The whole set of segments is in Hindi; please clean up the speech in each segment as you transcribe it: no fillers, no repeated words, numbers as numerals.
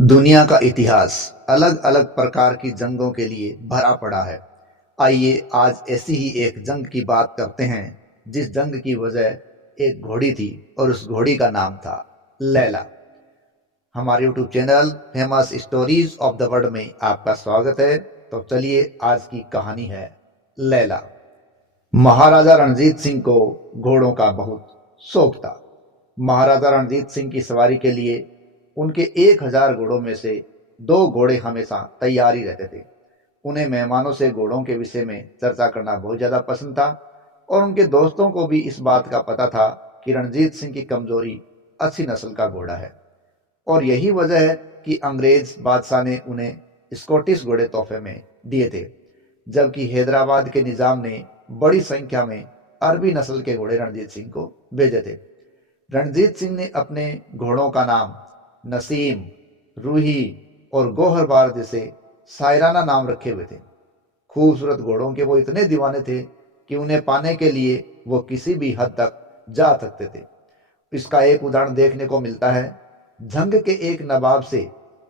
दुनिया का इतिहास अलग अलग प्रकार की जंगों के लिए भरा पड़ा है। आइए आज ऐसी ही एक जंग की बात करते हैं जिस जंग की वजह एक घोड़ी थी और उस घोड़ी का नाम था लैला। हमारे YouTube channel famous stories of the world में आपका स्वागत है। तो चलिए आज की कहानी है लैला। महाराजा रणजीत सिंह को घोड़ों का बहुत शौक था। महाराजा रणजीत सिंह की सवारी के लिए उनके 1000 घोड़ों में से 2 घोड़े हमेशा तैयार ही रहते थे। उन्हें मेहमानों से घोड़ों के विषय में चर्चा करना बहुत ज्यादा पसंद था और उनके दोस्तों को भी इस बात का पता था कि रणजीत सिंह की कमजोरी अच्छी नस्ल का घोड़ा है। और यही वजह है कि अंग्रेज बादशाह ने उन्हें स्कॉटिश घोड़े तोहफे में दिए थे, जबकि हैदराबाद के निजाम ने बड़ी संख्या में अरबी नस्ल के घोड़े रणजीत सिंह को भेजे थे। रणजीत सिंह ने अपने घोड़ों का नाम नसीम, रूही और गोहरबार जैसे शायराना नाम रखे हुए थे। खूबसूरत घोड़ों के वो इतने दीवाने थे कि उन्हें पाने के लिए वो किसी भी हद तक जा सकते थे। इसका एक उदाहरण देखने को मिलता है। झंग के एक नवाब से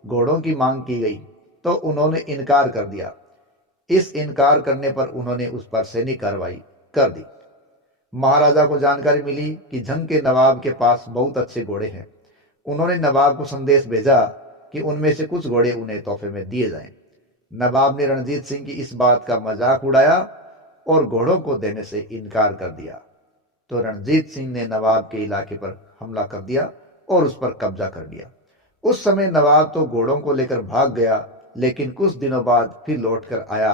घोड़ों की मांग की गई तो उन्होंने इनकार कर दिया। इस इनकार करने पर उन्होंने उस पर सैनिक कार्रवाई कर दी। महाराजा को जानकारी मिली कि झंग के नवाब के पास बहुत अच्छे घोड़े हैं। उन्होंने नवाब को संदेश भेजा कि उनमें से कुछ घोड़े उन्हें तोहफे में दिए जाएं। नवाब ने रणजीत सिंह की इस बात का मजाक उड़ाया और घोड़ों को देने से इनकार कर दिया। तो रणजीत सिंह ने नवाब के इलाके पर हमला कर दिया और उस पर कब्जा कर लिया। उस समय नवाब तो घोड़ों को लेकर भाग गया, लेकिन कुछ दिनों बाद फिर लौट कर आया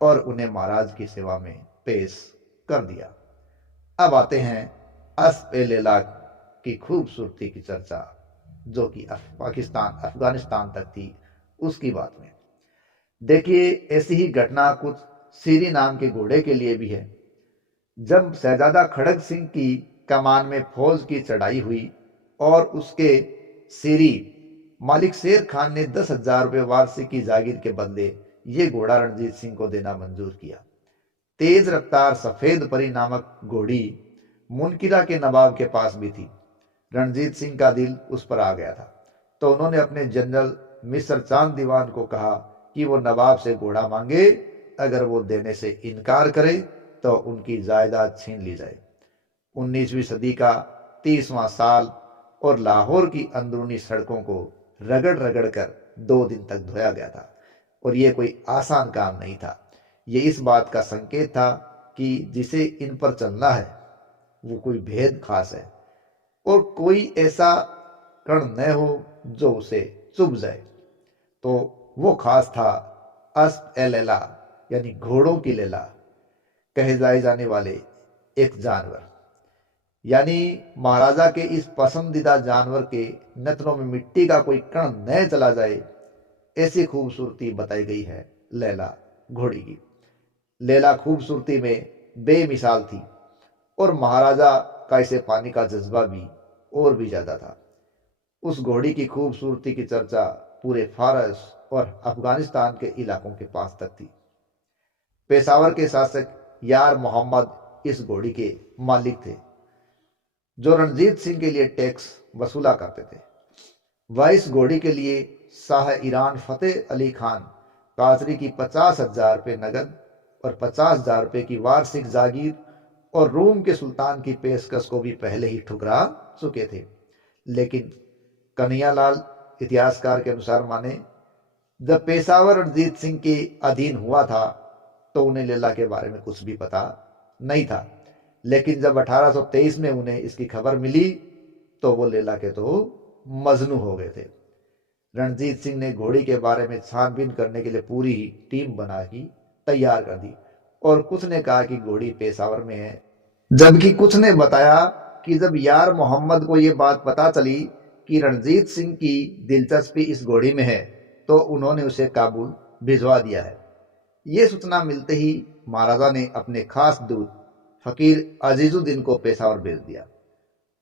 और उन्हें महाराज की सेवा में पेश कर दिया। अब आते हैं अस्फ ए लैला की खूबसूरती की चर्चा, जो कि पाकिस्तान अफगानिस्तान तक थी उसकी बात में। देखिए ऐसी ही घटना कुछ सीरी नाम के घोड़े के लिए भी है। जब शहजादा खड़ग सिंह की कमान में फौज की चढ़ाई हुई और उसके सीरी मालिक शेर खान ने 10,000 रुपये वार्षिक की जागीर के बदले ये घोड़ा रणजीत सिंह को देना मंजूर किया। तेज रफ्तार सफेद परी नामक घोड़ी मुनकिरा के नवाब के पास भी थी। रणजीत सिंह का दिल उस पर आ गया था, तो उन्होंने अपने जनरल मिस्र चांद दीवान को कहा कि वो नवाब से घोड़ा मांगे, अगर वो देने से इनकार करे तो उनकी जायदाद छीन ली जाए। 19वीं सदी का 30वां साल और लाहौर की अंदरूनी सड़कों को रगड़ रगड़ कर 2 दिन तक धोया गया था और ये कोई आसान काम नहीं था। ये इस बात का संकेत था कि जिसे इन पर चलना है वो कोई भेद खास है और कोई ऐसा कण न हो जो उसे चुभ जाए। तो वो खास था अस्प ए लैला, यानी घोड़ों की लैला कहे जाने वाले एक जानवर। यानी महाराजा के इस पसंदीदा जानवर के नथनों में मिट्टी का कोई कण न चला जाए, ऐसी खूबसूरती बताई गई है लैला घोड़ी की। लैला खूबसूरती में बेमिसाल थी और महाराजा का इसे पाने का जज्बा भी और भी ज्यादा था। उस घोड़ी की खूबसूरती की चर्चा पूरे फारस और अफगानिस्तान के इलाकों के पास तक थी। पेशावर के शासक यार मोहम्मद इस घोड़ी के मालिक थे, जो रणजीत सिंह के लिए टैक्स वसूला करते थे। वह इस घोड़ी के लिए शाह ईरान फतेह अली खान काजरी की 50,000 रुपये नगद और 50,000 रुपये की वार्षिक जागीर और रोम के सुल्तान की पेशकश को भी पहले ही ठुकरा चुके थे। लेकिन कन्हैयालाल इतिहासकार के अनुसार माने, जब पेशावर रणजीत सिंह के अधीन हुआ था तो उन्हें लैला के बारे में कुछ भी पता नहीं था। लेकिन जब 1823 में उन्हें इसकी खबर मिली तो वो लैला के तो मजनू हो गए थे। रणजीत सिंह ने घोड़ी के बारे में छानबीन करने के लिए पूरी ही टीम बना की तैयार कर दी और कुछ ने कहा कि घोड़ी पेशावर में है, जबकि कुछ ने बताया कि जब यार मोहम्मद को यह बात पता चली कि रणजीत सिंह की दिलचस्पी इस घोड़ी में है तो उन्होंने उसे काबुल भिजवा दिया है। ये सूचना मिलते ही महाराजा ने अपने खास दूत फकीर अजीजुद्दीन को पेशावर भेज दिया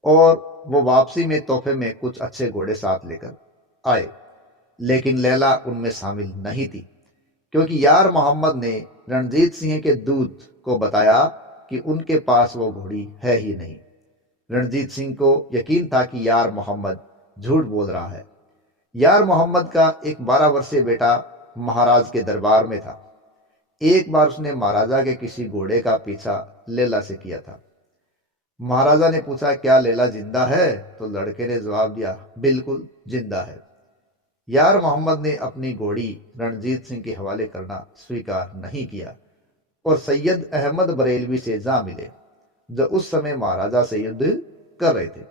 और वो वापसी में तोहफे में कुछ अच्छे घोड़े साथ लेकर आए। लेकिन लैला उनमें शामिल नहीं थी, क्योंकि यार मोहम्मद ने रणजीत सिंह के दूत को बताया कि उनके पास वो घोड़ी है ही नहीं। रणजीत सिंह को यकीन था कि यार मोहम्मद झूठ बोल रहा है, यार मोहम्मद का एक 12 वर्षीय बेटा महाराज के दरबार में था। एक बार उसने महाराजा के किसी घोड़े का पीछा लैला से किया था। महाराजा ने पूछा, क्या लैला जिंदा है? तो लड़के ने जवाब दिया, बिल्कुल जिंदा है। यार मोहम्मद ने अपनी घोड़ी रणजीत सिंह के हवाले करना स्वीकार नहीं किया और सैयद अहमद बरेलवी से जा मिले, जो उस समय महाराजा से युद्ध कर रहे थे।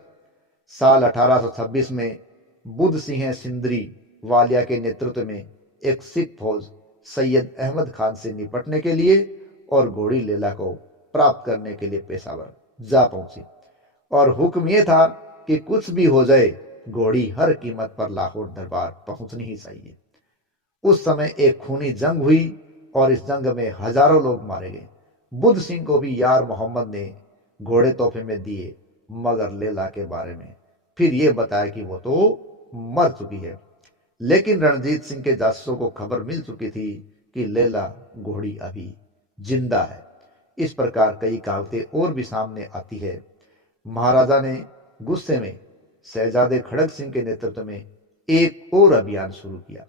साल 1826 में बुद्ध सिंह सिंदरी वालिया के नेतृत्व में एक सिख फौज सैयद अहमद खान से निपटने के लिए और घोड़ी लैला को प्राप्त करने के लिए पेशावर जा पहुंची और हुक्म यह था कि कुछ भी हो जाए, घोड़ी हर कीमत पर लाहौर दरबार पहुंचनी ही चाहिए। उस समय एक खूनी जंग हुई और इस जंग में हजारों लोग मारे गए। बुद्ध सिंह को भी यार मोहम्मद ने घोड़े तोहफे में दिए, मगर लैला के बारे में फिर यह बताया कि वो तो मर चुकी है। लेकिन रणजीत सिंह के जासूसों को खबर मिल चुकी थी कि लैला घोड़ी अभी जिंदा है। इस प्रकार कई कहावतें और भी सामने आती है। महाराजा ने गुस्से में शहजादे खड़ग सिंह के नेतृत्व में एक और अभियान शुरू किया।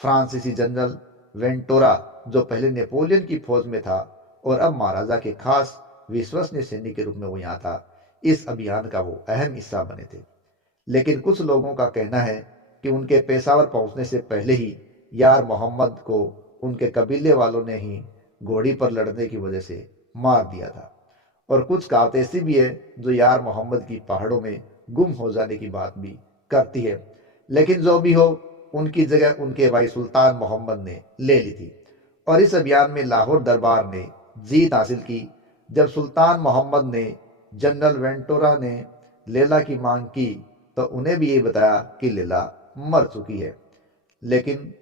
फ्रांसीसी जनरल वेंटोरा, जो पहले नेपोलियन की फौज में था और अब महाराजा के खास विश्वसनीय सैनिक के रूप में वो यहाँ था, इस अभियान का वो अहम हिस्सा बने थे। लेकिन कुछ लोगों का कहना है कि उनके पेशावर पहुंचने से पहले ही यार मोहम्मद को उनके कबीले वालों ने ही घोड़ी पर लड़ने की वजह से मार दिया था। और कुछ कहावतें ऐसी भी है जो यार मोहम्मद की पहाड़ों में गुम हो जाने की बात भी करती है। लेकिन जो भी हो, उनकी जगह उनके भाई सुल्तान मोहम्मद ने ले ली थी और इस अभियान में लाहौर दरबार ने जीत हासिल की। जब सुल्तान मोहम्मद ने जनरल वेंटोरा ने लैला की मांग की तो उन्हें भी ये बताया कि लैला मर चुकी है। लेकिन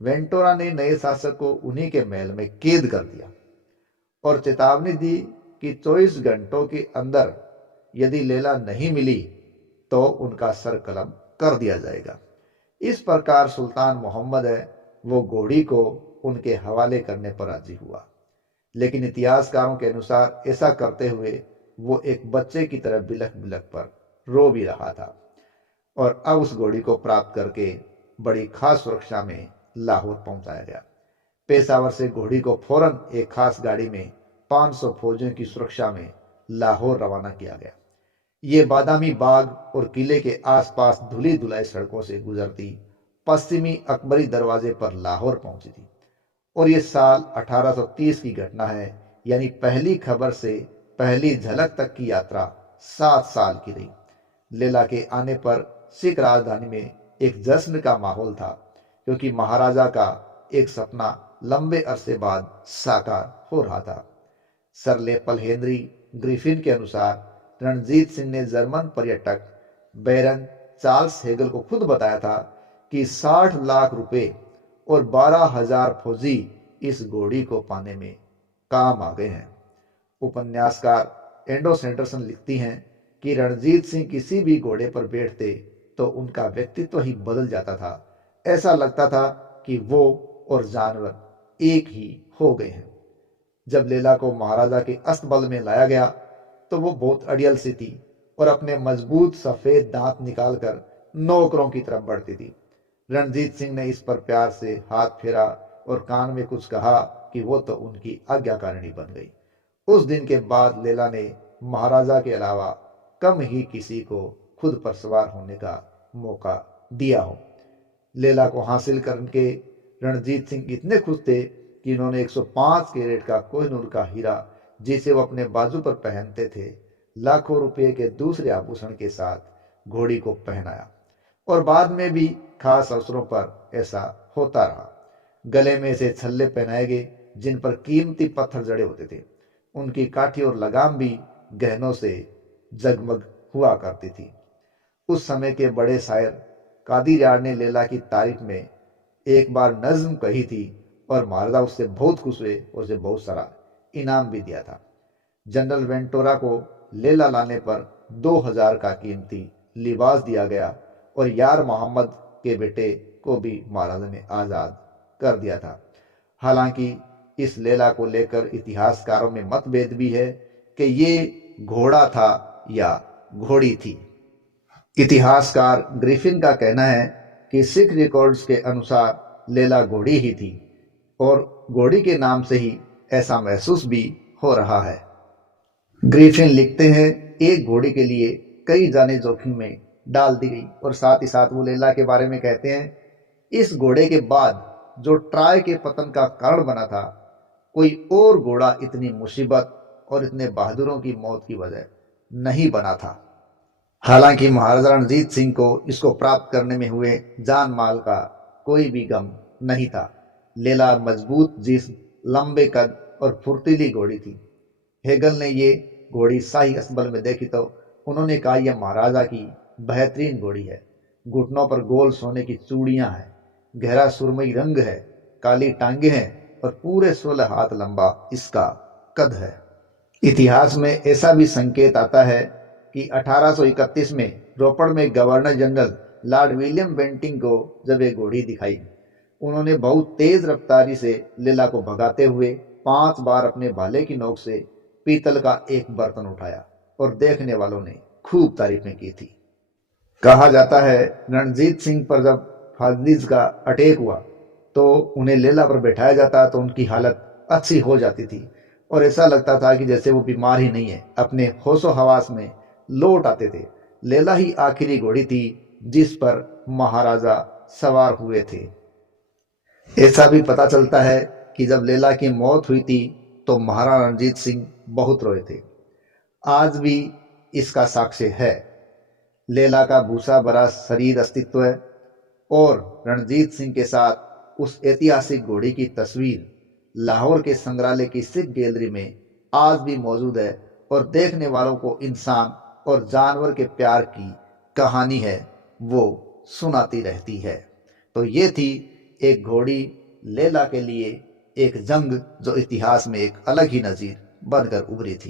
वेंटोरा ने नए शासक को उन्हीं के महल में कैद कर दिया और चेतावनी दी कि 24 घंटों के अंदर यदि लैला नहीं मिली तो उनका सर कलम कर दिया जाएगा। इस प्रकार सुल्तान मोहम्मद है वो घोड़ी को उनके हवाले करने पर राजी हुआ। लेकिन इतिहासकारों के अनुसार ऐसा करते हुए वो एक बच्चे की तरह बिलख बिलख पर रो भी रहा था। और अब उस घोड़ी को प्राप्त करके बड़ी खास सुरक्षा में लाहौर पहुंचाया गया। पेशावर से घोड़ी को फौरन एक खास गाड़ी में 500 फौजियों की सुरक्षा में लाहौर रवाना किया गया। ये बादामी बाग और किले के आसपास धुली धुलाई सड़कों से गुजरती पश्चिमी अकबरी दरवाजे पर लाहौर पहुंची थी। और ये साल 1830 की घटना है, यानी पहली खबर से पहली झलक तक की यात्रा 7 साल की रही। लैला के आने पर सिख राजधानी में एक जश्न का माहौल था, क्योंकि महाराजा का एक सपना लंबे अरसे बाद साकार हो रहा था। सर लेपल हेनरी ग्रिफिन के अनुसार रणजीत सिंह ने जर्मन पर्यटक बैरन चार्ल्स हेगल को खुद बताया था कि 60 लाख रुपए और 12,000 फौजी इस घोड़ी को पाने में काम आ गए हैं। उपन्यासकार एंडो सैंडरसन लिखती हैं कि रणजीत सिंह किसी भी घोड़े पर बैठते तो उनका व्यक्तित्व ही बदल जाता था। ऐसा लगता था कि वो और जानवर एक ही हो गए हैं। जब लैला को महाराजा के अस्तबल में लाया गया तो वो बहुत अड़ियल सी थी और अपने मजबूत सफेद दांत निकालकर नौकरों की तरफ बढ़ती थी। रणजीत सिंह ने इस पर प्यार से हाथ फेरा और कान में कुछ कहा कि वो तो उनकी आज्ञाकारिणी बन गई। उस दिन के बाद लैला ने महाराजा के अलावा कम ही किसी को खुद पर सवार होने का मौका दिया हो। लैला को हासिल करके रणजीत सिंह इतने खुश थे कि उन्होंने 105 कैरेट का कोहिनूर का हीरा, जिसे वो अपने बाजू पर पहनते थे, लाखों रुपए के दूसरे आभूषण के साथ घोड़ी को पहनाया। और बाद में भी खास अवसरों पर ऐसा होता रहा। गले में ऐसे छल्ले पहनाए गए जिन पर कीमती पत्थर जड़े होते थे। उनकी काठी और लगाम भी गहनों से जगमग हुआ करती थी। उस समय के बड़े शायर कादिर यार ने लैला की तारीफ में एक बार नज्म कही थी और महाराजा उससे बहुत खुश हुए और उसे बहुत सारा इनाम भी दिया था। जनरल वेंटोरा को लैला लाने पर 2000 का कीमती लिबास दिया गया और यार मोहम्मद के बेटे को भी महाराजा ने आजाद कर दिया था। हालांकि इस लैला को लेकर इतिहासकारों में मतभेद भी है कि ये घोड़ा था या घोड़ी थी। इतिहासकार ग्रिफिन का कहना है कि सिख रिकॉर्ड्स के अनुसार लैला घोड़ी ही थी और घोड़ी के नाम से ही ऐसा महसूस भी हो रहा है। ग्रिफिन लिखते हैं, एक घोड़ी के लिए कई जाने जोखिम में डाल दी गई। और साथ ही साथ वो लैला के बारे में कहते हैं, इस घोड़े के बाद जो ट्राय के पतन का कारण बना था, कोई और घोड़ा इतनी मुसीबत और इतने बहादुरों की मौत की वजह नहीं बना था। हालांकि महाराजा रणजीत सिंह को इसको प्राप्त करने में हुए जान माल का कोई भी गम नहीं था। लैला मजबूत जिस्म, लंबे कद और फुर्तीली घोड़ी थी। हेगल ने ये घोड़ी शाही असबल में देखी तो उन्होंने कहा, यह महाराजा की बेहतरीन घोड़ी है। घुटनों पर गोल सोने की चूड़ियां हैं, गहरा सुरमई रंग है, काली टांगे हैं और पूरे 16 हाथ लंबा इसका कद है। इतिहास में ऐसा भी संकेत आता है कि 1831 में रोपड़ में governor general Lord William Bentinck को जब एक घोड़ी दिखाई, उन्होंने बहुत तेज रफ्तारी से लैला को भगाते हुए 5 बार अपने भाले की नोक से पीतल का एक बर्तन उठाया और देखने वालों ने खूब तारीफें की थी। कहा जाता है, रणजीत सिंह पर जब फाजिल्स का अटैक हुआ तो उन्हें लैला पर बैठाया जाता तो उनकी हालत अच्छी हो जाती थी और ऐसा लगता था कि जैसे वो बीमार ही नहीं है, अपने होशो हवास में लौट आते थे। लैला ही आखिरी घोड़ी थी जिस पर महाराजा सवार हुए थे। ऐसा भी पता चलता है कि जब लैला की मौत हुई थी तो महाराणा रणजीत सिंह बहुत रोए थे। आज भी इसका साक्ष्य है। लैला का भूसा भरा शरीर अस्तित्व है और रणजीत सिंह के साथ उस ऐतिहासिक घोड़ी की तस्वीर लाहौर के संग्रहालय की सिख गैलरी में आज भी मौजूद है और देखने वालों को इंसान और जानवर के प्यार की कहानी है वो सुनाती रहती है। तो ये थी एक घोड़ी लैला के लिए एक जंग जो इतिहास में एक अलग ही नज़ीर बनकर उभरी थी।